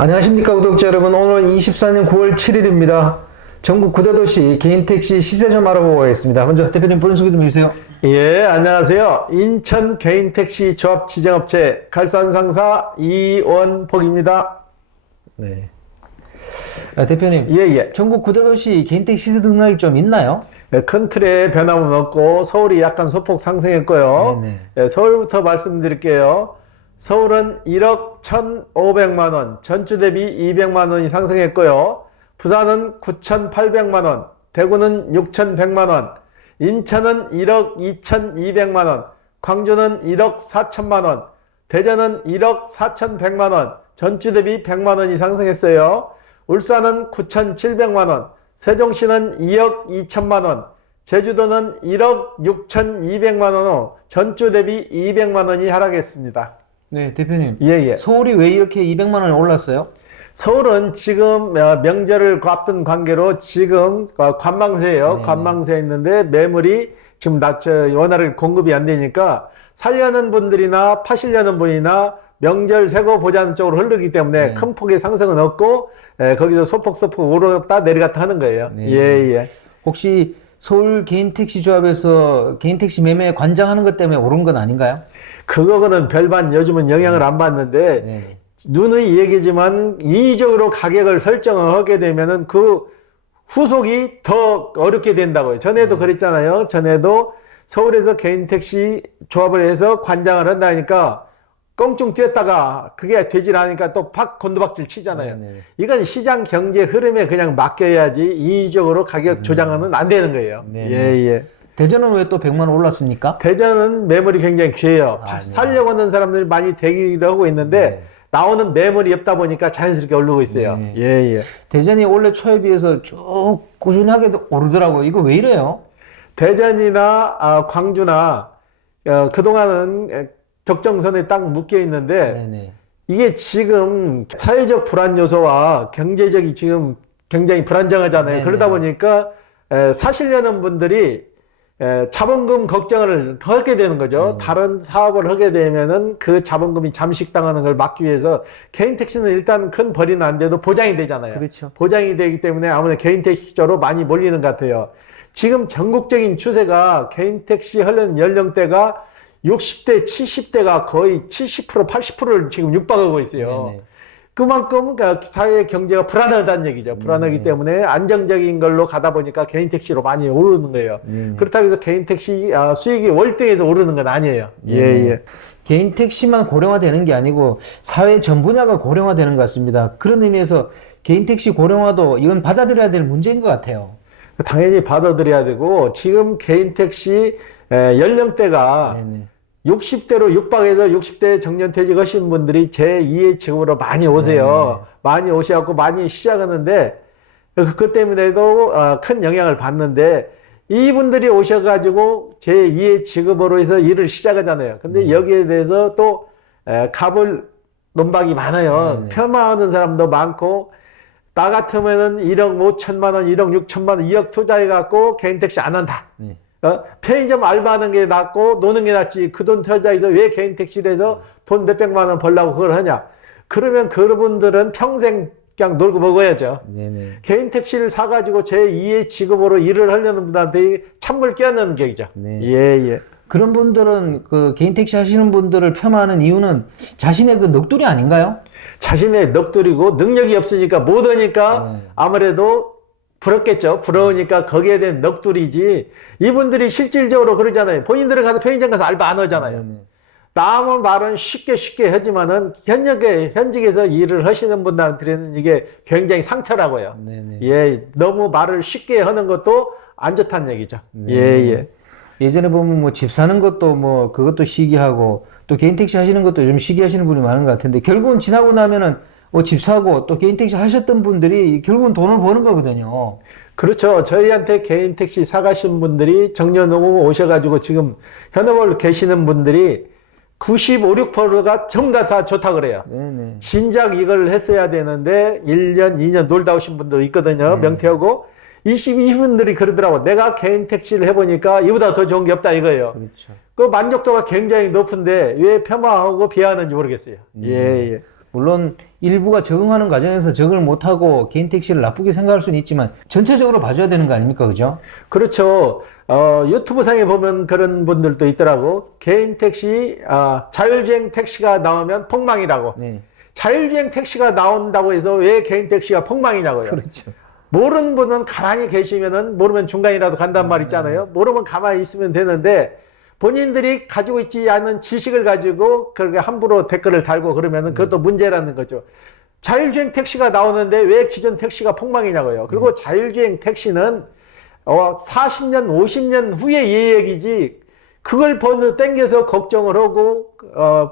안녕하십니까 구독자 여러분, 오늘은 24년 9월 7일입니다. 전국 9대도시 개인택시 시세 좀 알아보고 가겠습니다. 먼저 대표님 본인 소개 좀 해주세요. 예, 안녕하세요. 인천 개인택시 조합 지정업체 갈산상사 이원복입니다. 네. 대표님, 예. 전국 9대도시 개인택시 시세 등락이 좀 있나요? 큰 틀에 변함은 없고 서울이 약간 소폭 상승했고요. 네네. 서울부터 말씀드릴게요. 서울은 1억 1,500만 원, 전주 대비 200만 원이 상승했고요. 부산은 9,800만 원, 대구는 6,100만 원, 인천은 1억 2,200만 원, 광주는 1억 4천만 원, 대전은 1억 4,100만 원, 전주 대비 100만 원이 상승했어요. 울산은 9,700만 원, 세종시는 2억 2천만 원, 제주도는 1억 6,200만 원, 전주 대비 200만 원이 하락했습니다. 네, 대표님. 예. 서울이 왜 이렇게 200만 원이 올랐어요? 서울은 지금 명절을 앞둔 관계로 지금 관망세예요. 네. 관망세에 있는데 매물이 지금 원활하게 공급이 안 되니까 살려는 분들이나 파시려는 분이나 명절 세고 보자는 쪽으로 흐르기 때문에 네. 큰 폭의 상승은 없고 거기서 소폭 오르다 내려갔다 하는 거예요. 네. 예. 혹시 서울 개인택시 조합에서 개인택시 매매 관장하는 것 때문에 오른 건 아닌가요? 그거는 별반 요즘은 영향을 안 받는데 네. 누누이 얘기지만 인위적으로 가격을 설정을 하게 되면은 그 후속이 더 어렵게 된다고요. 전에도 그랬잖아요. 전에도 서울에서 개인택시 조합을 해서 관장을 한다니까 껑충 뛰었다가 그게 되질 않으니까 또 팍 곤두박질 치잖아요. 네네. 이건 시장 경제 흐름에 그냥 맡겨야지 인위적으로 가격 조장하면 안 되는 거예요. 네네. 예. 대전은 왜 또 100만 원 올랐습니까? 대전은 매물이 굉장히 귀해요. 네. 살려고 하는 사람들이 많이 대기를 하고 있는데 네. 나오는 매물이 없다 보니까 자연스럽게 오르고 있어요. 네. 예. 대전이 원래 초에 비해서 쭉 꾸준하게 오르더라고요. 이거 왜 이래요? 대전이나 광주나 그동안은 적정선에 딱 묶여 있는데 네네. 이게 지금 사회적 불안 요소와 경제적이 지금 굉장히 불안정하잖아요. 네네. 그러다 보니까 사시려는 분들이 자본금 걱정을 더 하게 되는 거죠. 다른 사업을 하게 되면은 그 자본금이 잠식당하는 걸 막기 위해서 개인택시는 일단 큰 벌이는 안 돼도 보장이 되잖아요. 그렇죠. 보장이 되기 때문에 아무래도 개인택시 쪽으로 많이 몰리는 것 같아요. 지금 전국적인 추세가 개인택시 하려는 연령대가 60대, 70대가 거의 70%, 80%를 지금 육박하고 있어요. 네네. 그만큼 사회 경제가 불안하다는 얘기죠. 불안하기 때문에 안정적인 걸로 가다 보니까 개인택시로 많이 오르는 거예요. 그렇다고 해서 개인택시 수익이 월등해서 오르는 건 아니에요. 예. 개인택시만 고령화되는 게 아니고 사회 전 분야가 고령화되는 것 같습니다. 그런 의미에서 개인택시 고령화도 이건 받아들여야 될 문제인 것 같아요. 당연히 받아들여야 되고 지금 개인택시 연령대가 네네. 60대로 육박해서 60대 정년퇴직 하신 분들이 제2의 직업으로 많이 오세요. 많이 오셔갖고 많이 시작하는데 그 때문에도 큰 영향을 받는데 이분들이 오셔가지고 제2의 직업으로 해서 일을 시작하잖아요. 근데 여기에 대해서 또 갑을 논박이 많아요. 폄하하는 사람도 많고 나 같으면은 1억 5천만 원, 1억 6천만 원, 2억 투자해갖고 개인택시 안 한다. 편의점 알바하는 게 낫고 노는 게 낫지 그 돈 투자해서 왜 개인택시를 해서 돈 몇백만 원 벌려고 그걸 하냐. 그러면 그분들은 평생 그냥 놀고 먹어야죠. 네네. 개인택시를 사가지고 제2의 직업으로 일을 하려는 분한테 찬물 끼얹는 격이죠. 네. 예. 그런 분들은 그 개인택시 하시는 분들을 폄하하는 이유는 자신의 그 넋두리 아닌가요? 자신의 넋두리고 능력이 없으니까 못 하니까 아무래도 부럽겠죠. 부러우니까 거기에 대한 넋두리지. 이분들이 실질적으로 그러잖아요. 본인들은 가서 편의점 가서 알바 안 하잖아요. 남은 말은 쉽게 하지만은 현직에서 일을 하시는 분들한테는 이게 굉장히 상처라고요. 예, 너무 말을 쉽게 하는 것도 안 좋다는 얘기죠. 예. 예전에 보면 뭐 집 사는 것도 뭐 그것도 시기하고 또 개인택시 하시는 것도 좀 시기하시는 분이 많은 것 같은데 결국은 지나고 나면은 집 사고 또 개인택시 하셨던 분들이 결국은 돈을 버는 거거든요. 그렇죠. 저희한테 개인택시 사가신 분들이 정년 후고 오셔가지고 지금 현업을 계시는 분들이 95, 6%가 전부 다 좋다 그래요. 진작 이걸 했어야 되는데 1년, 2년 놀다 오신 분도 있거든요. 명태하고. 22분들이 그러더라고. 내가 개인택시를 해보니까 이보다 더 좋은 게 없다 이거예요. 그렇죠. 그 만족도가 굉장히 높은데 왜 폄하하고 비하하는지 모르겠어요. 예. 물론 일부가 적응하는 과정에서 적응을 못하고 개인 택시를 나쁘게 생각할 수는 있지만 전체적으로 봐줘야 되는 거 아닙니까? 그죠? 그렇죠. 유튜브 상에 보면 그런 분들도 있더라고. 개인 택시, 자율주행 택시가 나오면 폭망이라고. 네. 자율주행 택시가 나온다고 해서 왜 개인 택시가 폭망이냐고요. 그렇죠. 모르는 분은 가만히 계시면은, 모르면 중간이라도 간단 말 있잖아요. 모르면 가만히 있으면 되는데, 본인들이 가지고 있지 않은 지식을 가지고 그렇게 함부로 댓글을 달고 그러면은 그것도 문제라는 거죠. 자율주행 택시가 나오는데 왜 기존 택시가 폭망이냐고요. 그리고 자율주행 택시는 40년, 50년 후의 얘기지, 그걸 번호 땡겨서 걱정을 하고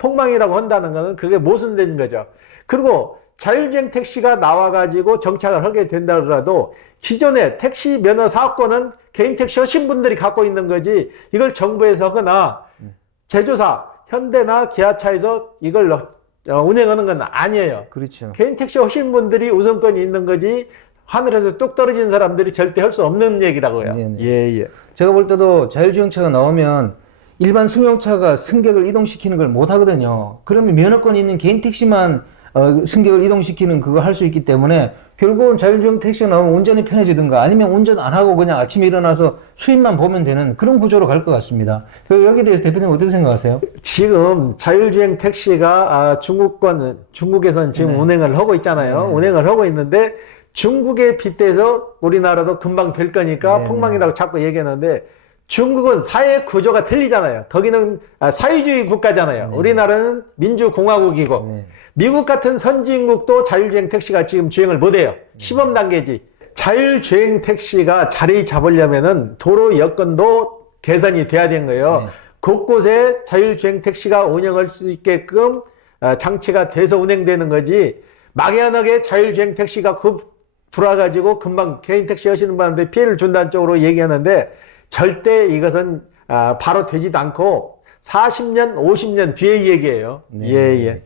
폭망이라고 한다는 것은 그게 모순된 거죠. 그리고 자율주행 택시가 나와가지고 정착을 하게 된다 하더라도 기존의 택시 면허 사업권은 개인 택시 하신 분들이 갖고 있는 거지, 이걸 정부에서 하거나 제조사, 현대나 기아차에서 이걸 운행하는 건 아니에요. 그렇죠. 개인 택시 하신 분들이 우선권이 있는 거지, 하늘에서 뚝 떨어진 사람들이 절대 할 수 없는 얘기라고요. 네네. 예. 제가 볼 때도 자율주행차가 나오면 일반 승용차가 승객을 이동시키는 걸 못 하거든요. 그러면 면허권이 있는 개인 택시만 승객을 이동시키는 그거 할 수 있기 때문에 결국은 자율주행 택시가 나오면 운전이 편해지든가 아니면 운전 안 하고 그냥 아침에 일어나서 수입만 보면 되는 그런 구조로 갈 것 같습니다. 여기에 대해서 대표님 어떻게 생각하세요? 지금 자율주행 택시가 중국에서는 지금 네. 운행을 하고 있잖아요. 운행을 하고 있는데 중국에 빗대서 우리나라도 금방 될 거니까 네. 폭망이라고 자꾸 얘기하는데, 중국은 사회 구조가 틀리잖아요. 거기는 사회주의 국가잖아요. 우리나라는 민주공화국이고, 네. 미국 같은 선진국도 자율주행 택시가 지금 주행을 못해요. 시범 단계지. 자율주행 택시가 자리 잡으려면은 도로 여건도 개선이 돼야 되는 거예요. 네. 곳곳에 자율주행 택시가 운영할 수 있게끔 장치가 돼서 운행되는 거지, 막연하게 자율주행 택시가 들어와가지고 금방 개인 택시 하시는 분한테 피해를 준다는 쪽으로 얘기하는데, 절대 이것은 바로 되지도 않고 40년, 50년 뒤의 얘기예요. 네. 예.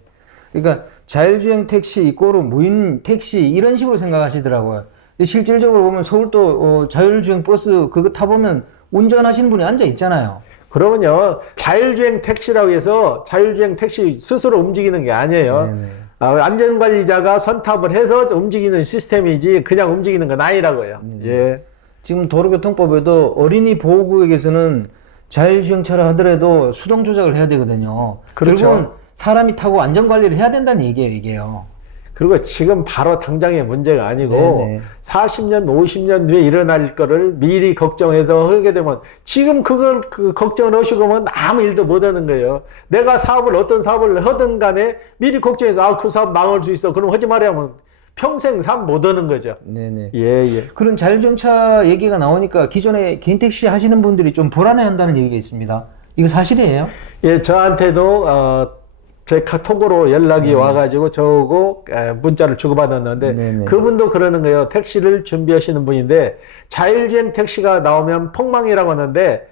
그러니까 자율주행 택시 이꼬르 무인 택시 이런 식으로 생각하시더라고요. 근데 실질적으로 보면 서울도 자율주행 버스 그거 타보면 운전하시는 분이 앉아 있잖아요. 그러면요, 자율주행 택시라고 해서 자율주행 택시 스스로 움직이는 게 아니에요. 네네. 안전관리자가 선탑을 해서 움직이는 시스템이지 그냥 움직이는 건 아니라고요. 예. 지금 도로교통법에도 어린이 보호구역에서는 자율주행차를 하더라도 수동 조작을 해야 되거든요. 그렇죠. 결국은 사람이 타고 안전관리를 해야 된다는 얘기예요, 이게요. 그리고 지금 바로 당장의 문제가 아니고 네네. 40년, 50년 뒤에 일어날 거를 미리 걱정해서 하게 되면, 지금 그걸 걱정을 하시고 면 아무 일도 못 하는 거예요. 내가 어떤 사업을 하든 간에 미리 걱정해서 그 사업 망할 수 있어, 그럼 하지 말아야면 평생 삶 못 하는 거죠. 네네. 예. 그런 자율주행차 얘기가 나오니까 기존에 개인 택시 하시는 분들이 좀 불안해한다는 얘기가 있습니다. 이거 사실이에요? 예, 저한테도 제 카톡으로 연락이 와가지고 저하고 문자를 주고받았는데, 네네. 그분도 그러는 거예요. 택시를 준비하시는 분인데 자율주행 택시가 나오면 폭망이라고 하는데,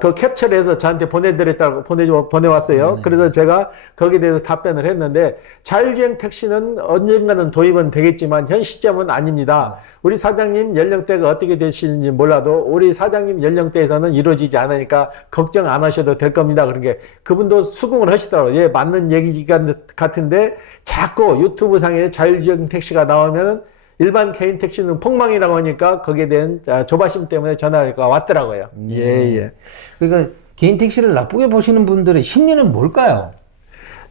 그 캡처를 해서 저한테 보내왔어요. 그래서 제가 거기에 대해서 답변을 했는데, 자율주행 택시는 언젠가는 도입은 되겠지만 현 시점은 아닙니다. 우리 사장님 연령대가 어떻게 되시는지 몰라도 우리 사장님 연령대에서는 이루어지지 않으니까 걱정 안 하셔도 될 겁니다. 그런 게 그분도 수긍을 하시더라고요. 예, 맞는 얘기 같은데 자꾸 유튜브 상에 자율주행 택시가 나오면 일반 개인 택시는 폭망이라고 하니까 거기에 대한 조바심 때문에 전화가 왔더라고요. 예. 그러니까 개인 택시를 나쁘게 보시는 분들의 심리는 뭘까요?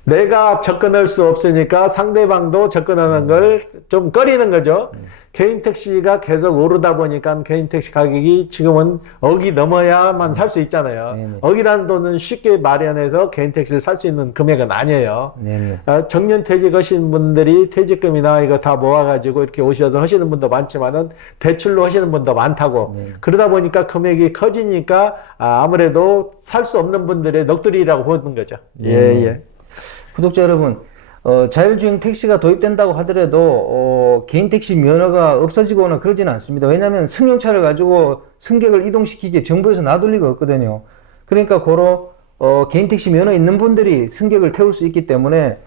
내가 접근할 수 없으니까 상대방도 접근하는 걸 좀 꺼리는 거죠. 개인 택시가 계속 오르다 보니까 개인 택시 가격이 지금은 억이 넘어야만 살 수 있잖아요. 네네. 억이라는 돈은 쉽게 마련해서 개인 택시를 살 수 있는 금액은 아니에요. 네네. 정년 퇴직하신 분들이 퇴직금이나 이거 다 모아가지고 이렇게 오셔서 하시는 분도 많지만은 대출로 하시는 분도 많다고. 네. 그러다 보니까 금액이 커지니까 아무래도 살 수 없는 분들의 넋두리라고 보는 거죠. 예. 구독자 여러분, 자율주행 택시가 도입된다고 하더라도 개인 택시 면허가 없어지거나 그러지는 않습니다. 왜냐하면 승용차를 가지고 승객을 이동시키기에 정부에서 놔둘 리가 없거든요. 그러니까 고로 개인 택시 면허 있는 분들이 승객을 태울 수 있기 때문에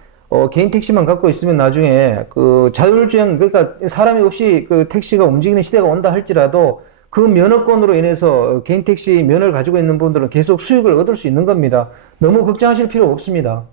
개인 택시만 갖고 있으면 나중에 그 자율주행, 그러니까 사람이 없이 그 택시가 움직이는 시대가 온다 할지라도 그 면허권으로 인해서 개인 택시 면허를 가지고 있는 분들은 계속 수익을 얻을 수 있는 겁니다. 너무 걱정하실 필요 없습니다.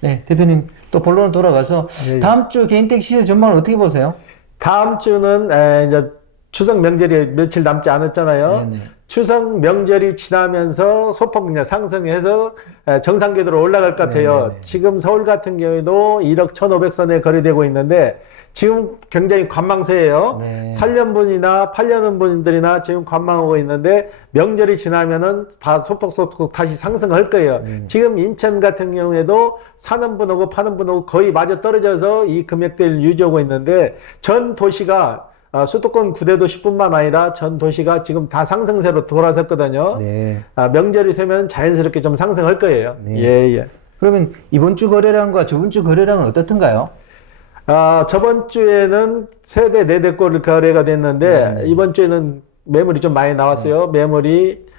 네, 대표님 또 본론으로 돌아가서 예, 예. 다음 주 개인 택시 시세 전망을 어떻게 보세요? 다음 주는 이제 추석 명절이 며칠 남지 않았잖아요. 네네. 추석 명절이 지나면서 소폭 그냥 상승해서 정상 궤도로 올라갈 것 같아요. 네네네. 지금 서울 같은 경우에도 1억 1,500선에 거래되고 있는데 지금 굉장히 관망세예요. 네. 살려분이나 팔려는 분들이나 지금 관망하고 있는데 명절이 지나면은 다 소폭 다시 상승할 거예요. 지금 인천 같은 경우에도 사는 분하고 파는 분하고 거의 맞아 떨어져서 이 금액대를 유지하고 있는데 전 도시가 수도권 9대도시뿐만 아니라 전 도시가 지금 다 상승세로 돌아섰거든요. 네. 명절이 되면 자연스럽게 좀 상승할 거예요. 네. 예, 예. 그러면 이번 주 거래량과 저번 주 거래량은 어떻던가요? 저번 주에는 세대 4대꼴 거래가 됐는데 네네. 이번 주에는 매물이 좀 많이 나왔어요. 매물이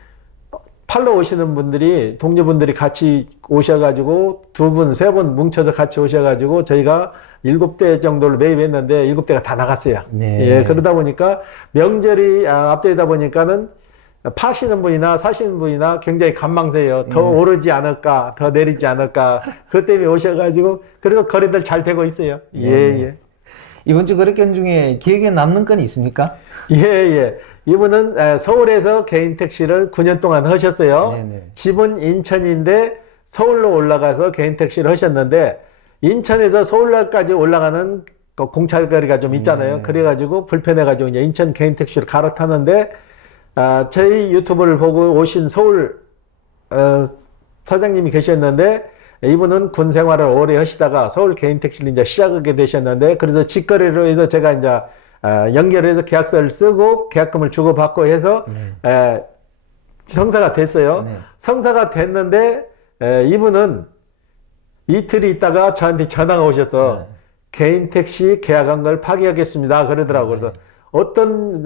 팔러 오시는 분들이 동료분들이 같이 오셔가지고 2분, 3분 뭉쳐서 같이 오셔가지고 저희가 7대 정도를 매입했는데 7대가 다 나갔어요. 네. 예, 그러다 보니까 명절이 앞두다 보니까는 파시는 분이나 사시는 분이나 굉장히 관망세예요. 더 오르지 않을까, 더 내리지 않을까. 그것 때문에 오셔가지고 그래서 거래들 잘 되고 있어요. 예, 예. 이번 주 거래권 중에 기억에 남는 건이 있습니까? 예, 예. 이분은 서울에서 개인 택시를 9년 동안 하셨어요. 네네. 집은 인천인데 서울로 올라가서 개인 택시를 하셨는데 인천에서 서울까지 올라가는 그 공차거리가 좀 있잖아요. 그래가지고 불편해가지고 이제 인천 개인 택시를 갈아타는데 저희 유튜브를 보고 오신 서울 사장님이 계셨는데 이분은 군 생활을 오래 하시다가 서울 개인 택시를 이제 시작하게 되셨는데 그래서 직거래로 해서 제가 이제 연결해서 계약서를 쓰고 계약금을 주고받고 해서 성사가 됐어요. 네. 성사가 됐는데 이분은 이틀 있다가 저한테 전화가 오셔서 개인 택시 계약한 걸 파기하겠습니다. 그러더라고요. 그래서 어떤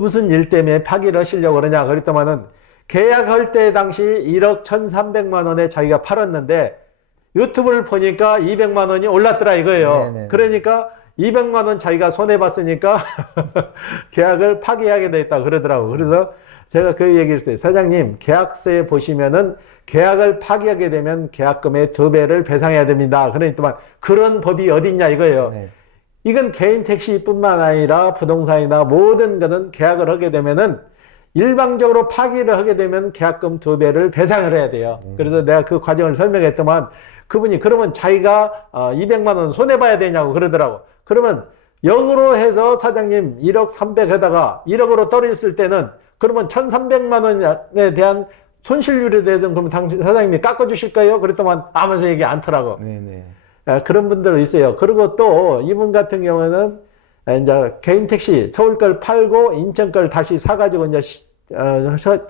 무슨 일 때문에 파기를 하시려고 그러냐 그랬더만은 계약할 때 당시 1억 1,300만 원에 자기가 팔았는데 유튜브를 보니까 200만 원이 올랐더라 이거예요. 네네. 그러니까 200만 원 자기가 손해봤으니까 계약을 파기하게 됐다 그러더라고요. 그래서 제가 그 얘기를 했어요. 사장님, 계약서에 보시면은 계약을 파기하게 되면 계약금의 2배를 배상해야 됩니다. 그러니까 그런 법이 어딨냐 이거예요. 네. 이건 개인 택시뿐만 아니라 부동산이나 모든 거는 계약을 하게 되면은 일방적으로 파기를 하게 되면 계약금 2배를 배상을 해야 돼요. 그래서 내가 그 과정을 설명했더만 그분이 그러면 자기가 200만 원 손해봐야 되냐고 그러더라고. 그러면 0으로 해서 사장님 1억 300 하다가 1억으로 떨어졌을 때는 그러면 1,300만 원에 대한 손실률에 대해서 그러면 당신 사장님이 깎아주실까요? 그랬더만 아무서 얘기 않더라고. 네네. 그런 분들 있어요. 그리고 또 이분 같은 경우는 이제 개인 택시 서울 걸 팔고 인천 걸 다시 사가지고 이제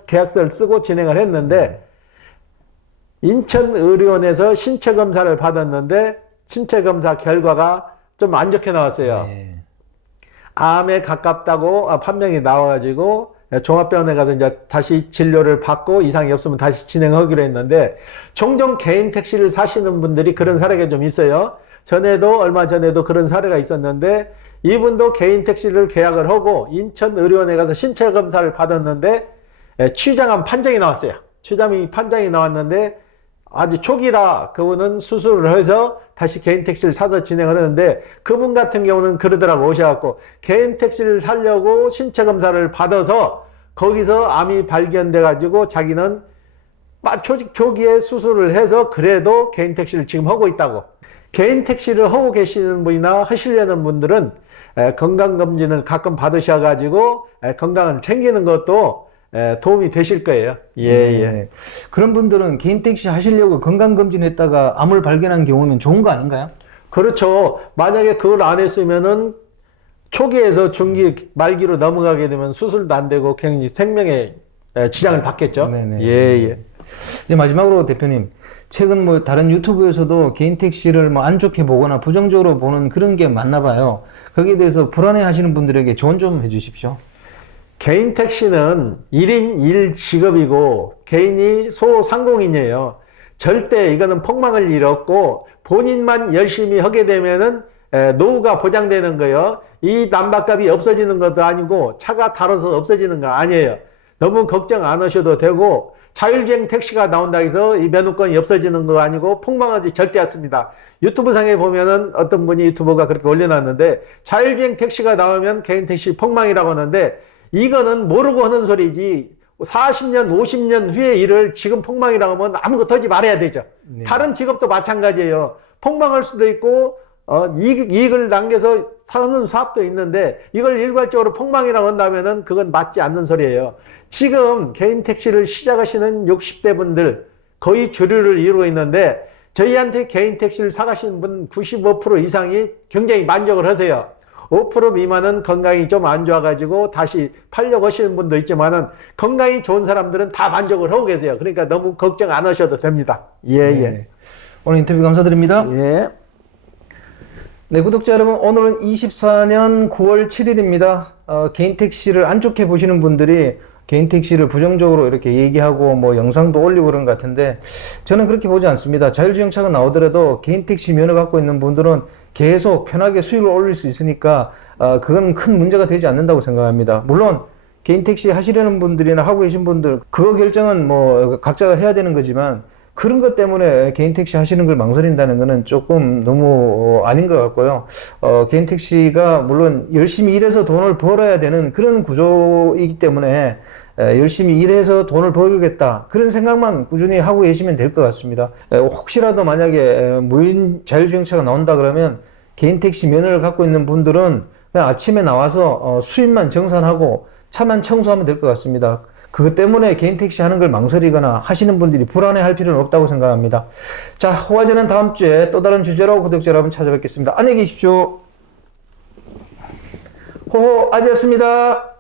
계약서를 쓰고 진행을 했는데 인천의료원에서 신체 검사를 받았는데 신체 검사 결과가 좀 안 좋게 나왔어요. 네. 암에 가깝다고 판명이 나와가지고 종합병원에 가서 이제 다시 진료를 받고 이상이 없으면 다시 진행하기로 했는데 종종 개인 택시를 사시는 분들이 그런 사례가 좀 있어요. 얼마 전에도 그런 사례가 있었는데 이분도 개인 택시를 계약을 하고 인천의료원에 가서 신체 검사를 받았는데 취장암 판정이 나왔어요. 취장암 판정이 나왔는데 아주 초기라 그분은 수술을 해서 다시 개인 택시를 사서 진행을 하는데 그분 같은 경우는 그러더라고 오셔갖고 개인 택시를 사려고 신체 검사를 받아서 거기서 암이 발견돼 가지고 자기는 초기에 수술을 해서 그래도 개인 택시를 지금 하고 있다고. 개인 택시를 하고 계시는 분이나 하시려는 분들은 건강검진을 가끔 받으셔가지고 건강을 챙기는 것도 도움이 되실 거예요. 예, 예. 네. 그런 분들은 개인 택시 하시려고 건강검진했다가 암을 발견한 경우는 좋은 거 아닌가요? 그렇죠. 만약에 그걸 안 했으면은 초기에서 중기 말기로 넘어가게 되면 수술도 안 되고 굉장히 생명에 지장을 받겠죠. 네네. 예, 예. 이제 마지막으로 대표님, 최근 뭐 다른 유튜브에서도 개인 택시를 뭐 안 좋게 보거나 부정적으로 보는 그런 게 많나 봐요. 거기에 대해서 불안해 하시는 분들에게 조언 좀 해주십시오. 개인 택시는 1인 1직업이고 개인이 소상공인이에요. 절대 이거는 폭망을 일었고 본인만 열심히 하게 되면은 노후가 보장되는 거예요. 이 난방값이 없어지는 것도 아니고 차가 달아서 없어지는 거 아니에요. 너무 걱정 안 하셔도 되고 자율주행 택시가 나온다 해서 이 면허권이 없어지는 거 아니고 폭망하지 절대 않습니다. 유튜브 상에 보면은 어떤 분이 유튜버가 그렇게 올려놨는데 자율주행 택시가 나오면 개인 택시 폭망이라고 하는데 이거는 모르고 하는 소리지 40년, 50년 후의 일을 지금 폭망이라고 하면 아무것도 하지 말아야 되죠. 네. 다른 직업도 마찬가지예요. 폭망할 수도 있고 이익을 남겨서 사는 사업도 있는데 이걸 일괄적으로 폭망이라고 한다면은 그건 맞지 않는 소리예요. 지금 개인 택시를 시작하시는 60대 분들 거의 주류를 이루고 있는데 저희한테 개인 택시를 사가시는 분 95% 이상이 굉장히 만족을 하세요. 5% 미만은 건강이 좀 안 좋아가지고 다시 팔려고 하시는 분도 있지만은 건강이 좋은 사람들은 다 만족을 하고 계세요. 그러니까 너무 걱정 안 하셔도 됩니다. 예. 네. 오늘 인터뷰 감사드립니다. 예. 네, 구독자 여러분, 오늘은 24년 9월 7일입니다. 개인 택시를 안 좋게 보시는 분들이 개인 택시를 부정적으로 이렇게 얘기하고 뭐 영상도 올리고 그런 것 같은데 저는 그렇게 보지 않습니다. 자율주행차가 나오더라도 개인 택시 면허 갖고 있는 분들은 계속 편하게 수익을 올릴 수 있으니까 그건 큰 문제가 되지 않는다고 생각합니다. 물론 개인 택시 하시려는 분들이나 하고 계신 분들 그거 결정은 뭐 각자가 해야 되는 거지만 그런 것 때문에 개인 택시 하시는 걸 망설인다는 거는 조금 너무 아닌 것 같고요. 개인 택시가 물론 열심히 일해서 돈을 벌어야 되는 그런 구조이기 때문에 열심히 일해서 돈을 벌겠다 그런 생각만 꾸준히 하고 계시면 될 것 같습니다. 혹시라도 만약에 무인 자율주행차가 나온다 그러면 개인 택시 면허를 갖고 있는 분들은 그냥 아침에 나와서 수입만 정산하고 차만 청소하면 될 것 같습니다. 그것 때문에 개인 택시 하는 걸 망설이거나 하시는 분들이 불안해할 필요는 없다고 생각합니다. 자, 호화제는 다음 주에 또 다른 주제로 구독자 여러분 찾아뵙겠습니다. 안녕히 계십시오. 호호아지였습니다.